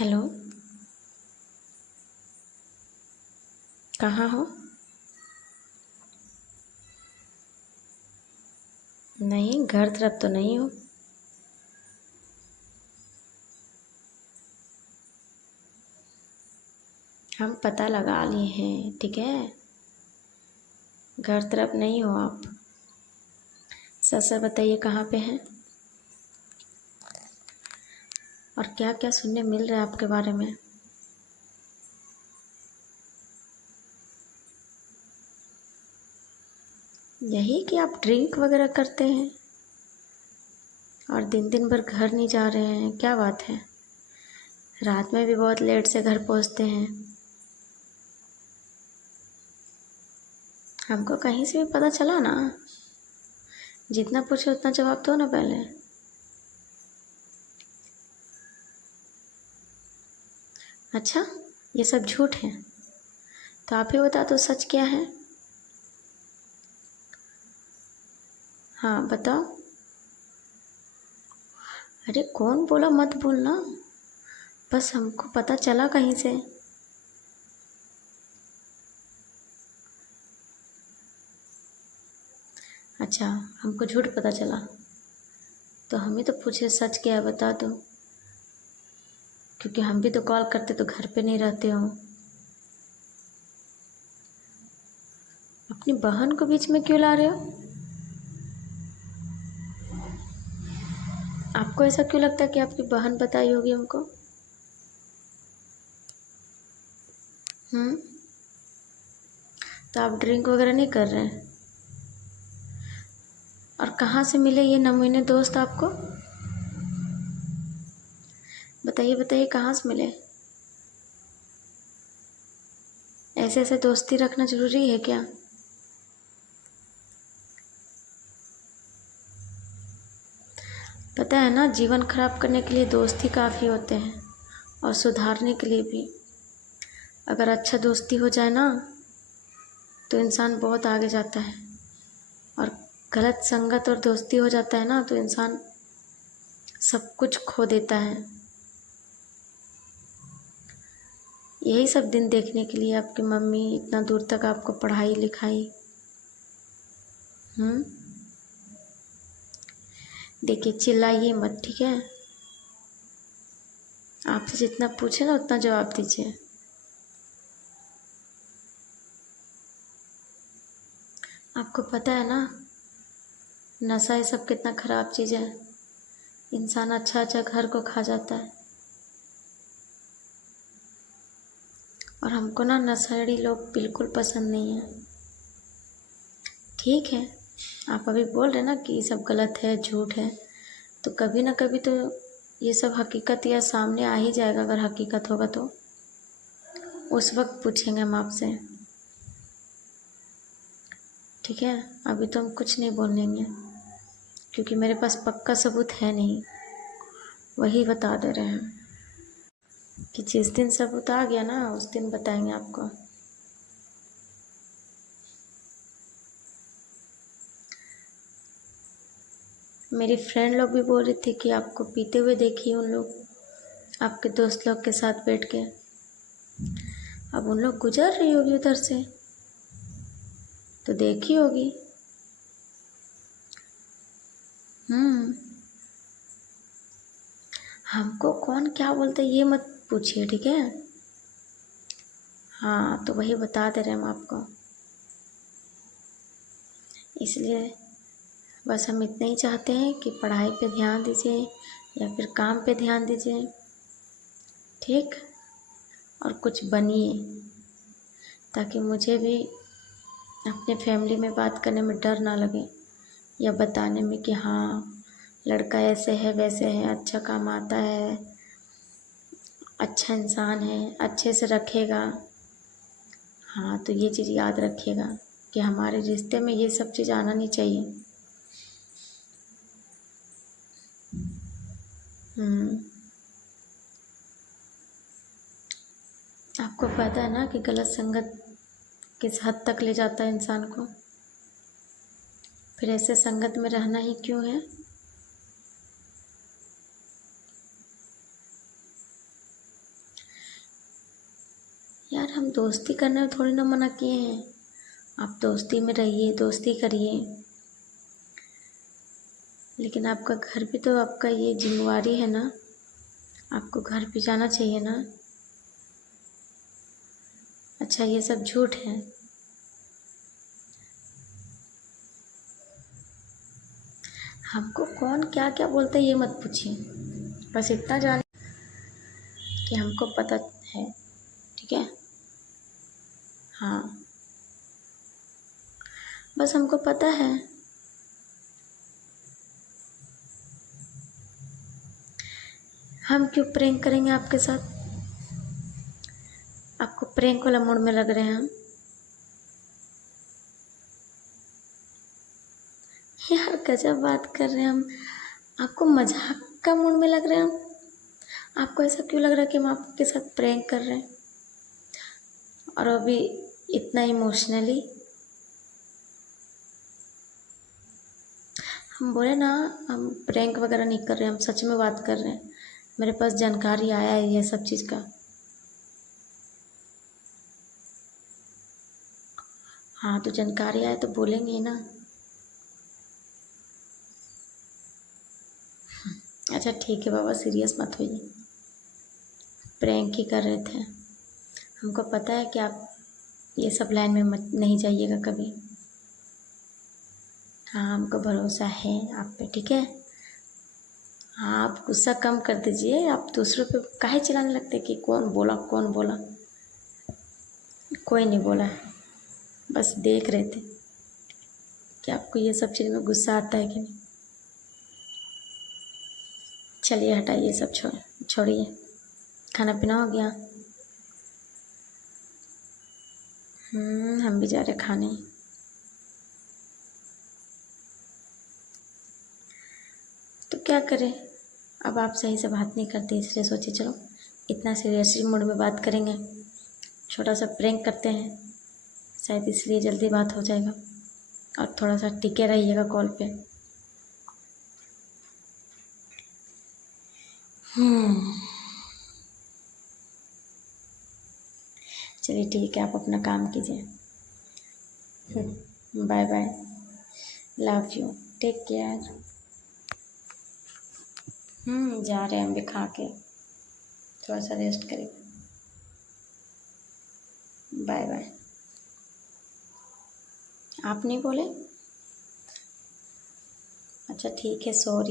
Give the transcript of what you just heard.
Hello. कहाँ हो? नहीं, घर तरफ तो नहीं हो। हम पता लगा लिए हैं, ठीक है। घर तरफ नहीं हो आप। सच सच बताइए कहाँ पे हैं और क्या क्या सुनने मिल रहा है आपके बारे में। यही कि आप ड्रिंक वगैरह करते हैं और दिन दिन भर घर नहीं जा रहे हैं, क्या बात है? रात में भी बहुत लेट से घर पहुंचते हैं। हमको कहीं से भी पता चला ना। जितना पूछे उतना जवाब दो ना पहले। अच्छा, ये सब झूठ है तो आप ही बता दो सच क्या है। हाँ बताओ। अरे कौन बोला मत बोलना, बस हमको पता चला कहीं से। अच्छा, हमको झूठ पता चला तो हम ही तो पूछे सच क्या है बता दो, क्योंकि हम भी तो कॉल करते तो घर पे नहीं रहते हो। अपनी बहन को बीच में क्यों ला रहे हो? आपको ऐसा क्यों लगता है कि आपकी बहन बताई होगी हमको? हम्म। तो आप ड्रिंक वगैरह नहीं कर रहे हैं? और कहाँ से मिले ये नमूने दोस्त आपको? बताइए बताइए कहाँ से मिले? ऐसे ऐसे दोस्ती रखना ज़रूरी है क्या? पता है ना, जीवन खराब करने के लिए दोस्त ही काफ़ी होते हैं और सुधारने के लिए भी। अगर अच्छा दोस्ती हो जाए ना तो इंसान बहुत आगे जाता है, और गलत संगत और दोस्ती हो जाता है ना तो इंसान सब कुछ खो देता है। यही सब दिन देखने के लिए आपकी मम्मी इतना दूर तक आपको पढ़ाई लिखाई। हम्म। देखिए चिल्लाइए मत, ठीक है। आपसे जितना पूछे ना उतना जवाब दीजिए। आपको पता है ना, नशा ये सब कितना ख़राब चीज़ है। इंसान अच्छा अच्छा घर को खा जाता है। और हमको ना नशेड़ी लोग बिल्कुल पसंद नहीं है। ठीक है, आप अभी बोल रहे ना कि ये सब गलत है झूठ है, तो कभी ना कभी तो ये सब हकीकत या सामने आ ही जाएगा। अगर हकीकत होगा तो उस वक्त पूछेंगे हम आपसे, ठीक है। अभी तो हम कुछ नहीं बोलेंगे क्योंकि मेरे पास पक्का सबूत है नहीं। वही बता दे रहे हैं कि जिस दिन सबूत आ गया ना उस दिन बताएंगे आपको। मेरी फ्रेंड लोग भी बोल रही थी कि आपको पीते हुए देखी उन लोग आपके दोस्त लोग के साथ बैठ के। अब उन लोग गुजर रही होगी उधर से तो देखी होगी। हम्म। हमको कौन क्या बोलता है ये मत पूछिए, ठीक है। हाँ तो वही बता दे रहे हम आपको। इसलिए बस हम इतना ही चाहते हैं कि पढ़ाई पे ध्यान दीजिए या फिर काम पे ध्यान दीजिए, ठीक। और कुछ बनिए ताकि मुझे भी अपने फैमिली में बात करने में डर ना लगे, या बताने में कि हाँ लड़का ऐसे है वैसे है, अच्छा काम आता है, अच्छा इंसान है, अच्छे से रखेगा। हाँ तो ये चीज़ याद रखिएगा कि हमारे रिश्ते में ये सब चीज़ आना नहीं चाहिए। हम्म। आपको पता है ना कि गलत संगत किस हद तक ले जाता है इंसान को। फिर ऐसे संगत में रहना ही क्यों है। हम दोस्ती करने में थोड़ी ना मना किए हैं। आप दोस्ती में रहिए, दोस्ती करिए, लेकिन आपका घर भी तो आपका ये जिम्मेवारी है ना, आपको घर भी जाना चाहिए ना। अच्छा, ये सब झूठ है। हमको कौन क्या क्या बोलता है ये मत पूछिए, बस इतना जान कि हमको पता है, ठीक है। हाँ, बस हमको पता है। हम क्यों प्रैंक करेंगे आपके साथ? आपको प्रैंक वाला मूड में लग रहे हैं हम? यार गजब बात कर रहे हैं हम। आपको मजाक का मूड में लग रहे हैं हम? आपको ऐसा क्यों लग रहा है कि हम आपके साथ प्रैंक कर रहे हैं, और अभी इतना इमोशनली? हम बोले ना, हम प्रैंक वगैरह नहीं कर रहे, हम सच में बात कर रहे हैं। मेरे पास जानकारी आया है ये सब चीज़ का। हाँ, तो जानकारी आए तो बोलेंगे ही ना। अच्छा ठीक है बाबा, सीरियस मत होइए, प्रैंक ही कर रहे थे। हमको पता है कि आप ये सब लाइन में मत नहीं जाइएगा कभी। हाँ, हमको भरोसा है आप पे, ठीक है। हाँ, आप गुस्सा कम कर दीजिए। आप दूसरों पे काहे चिल्लाने लगते कि कौन बोला कौन बोला। कोई नहीं बोला है, बस देख रहे थे कि आपको ये सब चीज़ में गुस्सा आता है कि नहीं। चलिए हटाइए सब, छोड़िए। खाना पीना हो गया? हम भी जा रहे खाने। तो क्या करें, अब आप सही से बात नहीं करते, इसलिए सोचे चलो इतना सीरियसली मूड में बात करेंगे, छोटा सा प्रैंक करते हैं, शायद इसलिए जल्दी बात हो जाएगा। और थोड़ा सा टिके रहिएगा कॉल पे। चलिए ठीक है, आप अपना काम कीजिए। Bye bye, love you, take care. जा रहे हैं हम भी खा के, थोड़ा सा रेस्ट करेंगे। Bye bye. आप नहीं बोले? अच्छा ठीक है, सॉरी।